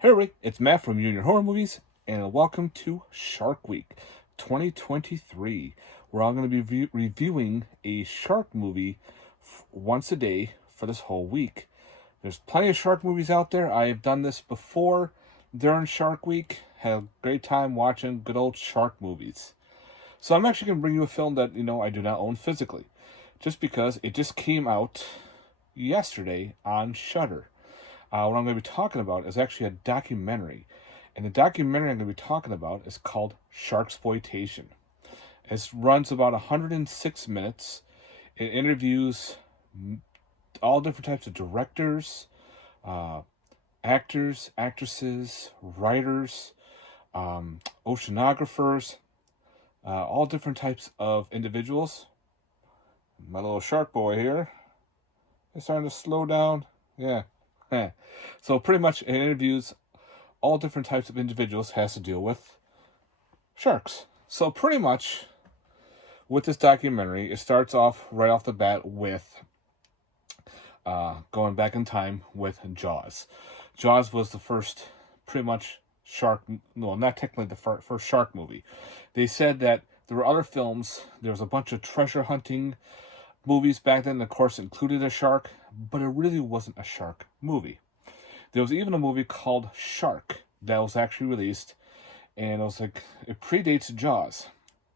Hey everybody, it's Matt from Junior Horror Movies, and welcome to Shark Week 2023. We're all going to be reviewing a shark movie once a day for this whole week. There's plenty of shark movies out there. I have done this before during Shark Week. Had a great time watching good old shark movies. So I'm actually going to bring you a film that, I do not own physically, just because it just came out yesterday on Shudder. What I'm going to be talking about is actually a documentary. And the documentary I'm going to be talking about is called Sharksploitation. It runs about 106 minutes. It interviews all different types of directors, actors, actresses, writers, oceanographers, all different types of individuals. My little shark boy here is starting to slow down. Yeah. So pretty much it interviews all different types of individuals, has to deal with sharks. So pretty much with this documentary, it starts off right off the bat with going back in time with Jaws. Jaws was the first pretty much shark, well, not technically the first shark movie. They said that there were other films, there was a bunch of treasure hunting movies back then, of course, included a shark, but it really wasn't a shark movie. There was even a movie called Shark that was actually released, and it predates Jaws.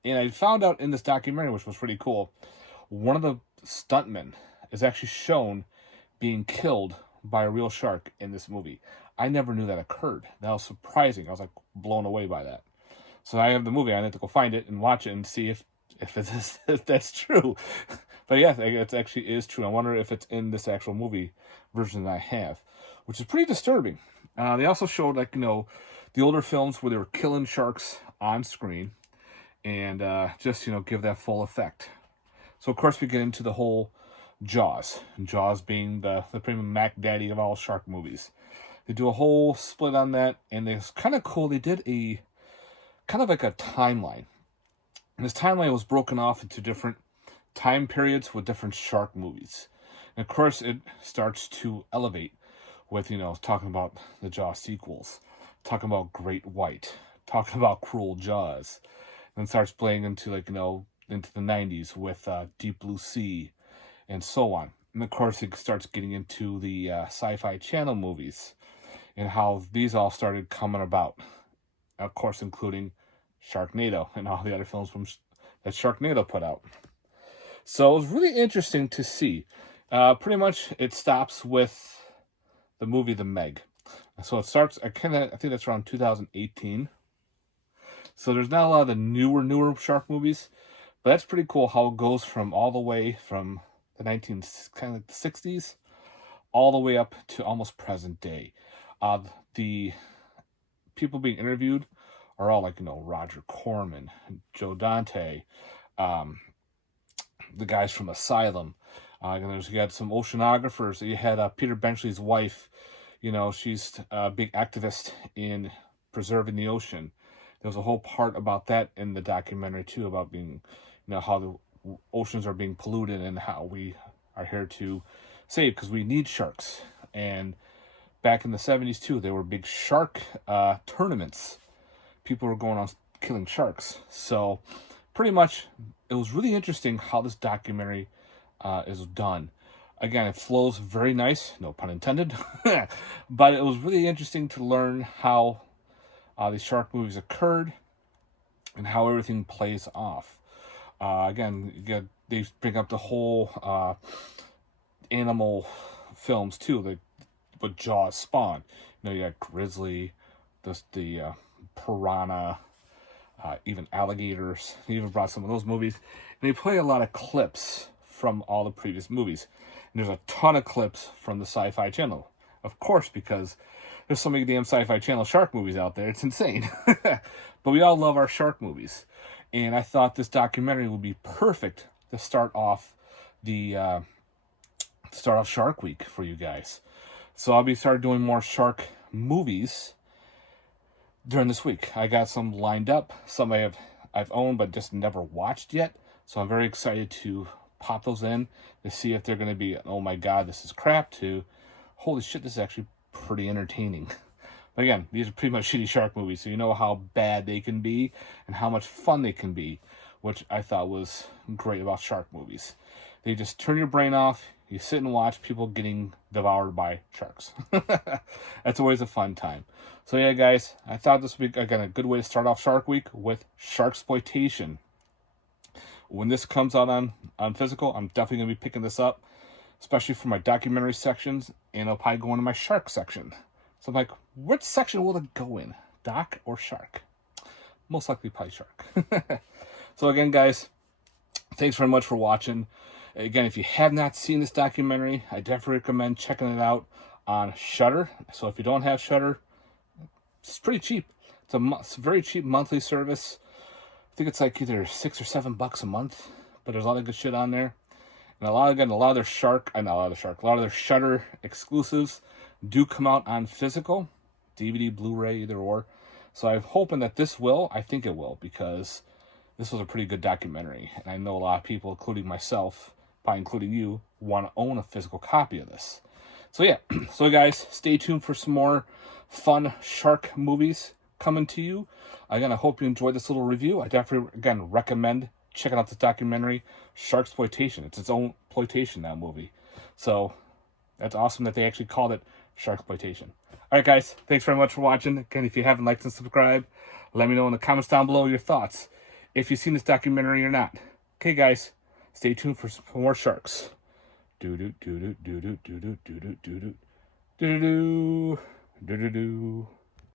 And I found out in this documentary, which was pretty cool, one of the stuntmen is actually shown being killed by a real shark in this movie. I never knew that occurred. That was surprising. I was blown away by that. So I have the movie. I need to go find it and watch it and see if that's true. But yeah, it actually is true. I wonder if it's in this actual movie version that I have, which is pretty disturbing. They also showed the older films where they were killing sharks on screen, and just give that full effect. So of course we get into the whole Jaws being the premium Mac Daddy of all shark movies. They do a whole split on that, and it's kind of cool. They did a kind of like a timeline. And this timeline was broken off into different time periods with different shark movies. And of course, it starts to elevate with, talking about the Jaws sequels, talking about Great White, talking about Cruel Jaws. And starts playing into, into the 90s with Deep Blue Sea and so on. And of course, it starts getting into the Sci-Fi Channel movies and how these all started coming about. Of course, including Sharknado and all the other films that Sharknado put out. So it was really interesting to see. Pretty much it stops with the movie The Meg. So it starts, I think that's around 2018. So there's not a lot of the newer shark movies, but that's pretty cool how it goes from all the way from the 60s all the way up to almost present day. The people being interviewed are all Roger Corman, Joe Dante, the guys from Asylum. You had some oceanographers. You had Peter Benchley's wife. She's a big activist in preserving the ocean. There was a whole part about that in the documentary too, about being, how the oceans are being polluted and how we are here to save, because we need sharks. And back in the 70s too, there were big shark tournaments. People were going on killing sharks. So pretty much it was really interesting how this documentary is done. Again, it flows very nice, no pun intended. But it was really interesting to learn how these shark movies occurred and how everything plays off. Again, they bring up the whole animal films too, like what Jaws spawned. You got grizzly, the piranha, even alligators. They even brought some of those movies. And they play a lot of clips from all the previous movies. And there's a ton of clips from the Sci-Fi Channel. Of course, because there's so many damn Sci-Fi Channel shark movies out there. It's insane. But we all love our shark movies. And I thought this documentary would be perfect to start off Shark Week for you guys. So I'll be starting doing more shark movies during this week. I got some lined up. Some I've owned but just never watched yet. So I'm very excited to pop those in to see if they're going to be, oh my god, this is crap, to holy shit, this is actually pretty entertaining. But again, these are pretty much shitty shark movies, so you know how bad they can be and how much fun they can be, which I thought was great about shark movies. They just turn your brain off. You sit and watch people getting devoured by sharks. That's always a fun time. So yeah, guys, I thought this would be, again, a good way to start off Shark Week with Sharksploitation. When this comes out on physical, I'm definitely going to be picking this up, especially for my documentary sections, and I'll probably go into my shark section. So I'm like, which section will it go in? Doc or shark? Most likely probably shark. So again, guys, thanks very much for watching. Again, if you have not seen this documentary, I definitely recommend checking it out on Shudder. So if you don't have Shudder, it's pretty cheap. It's a very cheap monthly service. I think it's like either $6 or $7 a month, but there's a lot of good shit on there. And a lot of their a lot of their Shudder exclusives do come out on physical, DVD, Blu-ray, either or. So I'm hoping that I think it will, because this was a pretty good documentary. And I know a lot of people, including myself, probably including you, want to own a physical copy of this. So yeah, so guys, stay tuned for some more fun shark movies coming to you. Again, I hope you enjoyed this little review. I definitely, again, recommend checking out this documentary, Sharksploitation. It's its own exploitation, that movie. So that's awesome that they actually called it Sharksploitation. All right, guys, thanks very much for watching. Again, if you haven't liked and subscribed, let me know in the comments down below your thoughts, if you've seen this documentary or not. Okay, guys, stay tuned for more sharks. Do do do do do do do do do do do do do do do do do.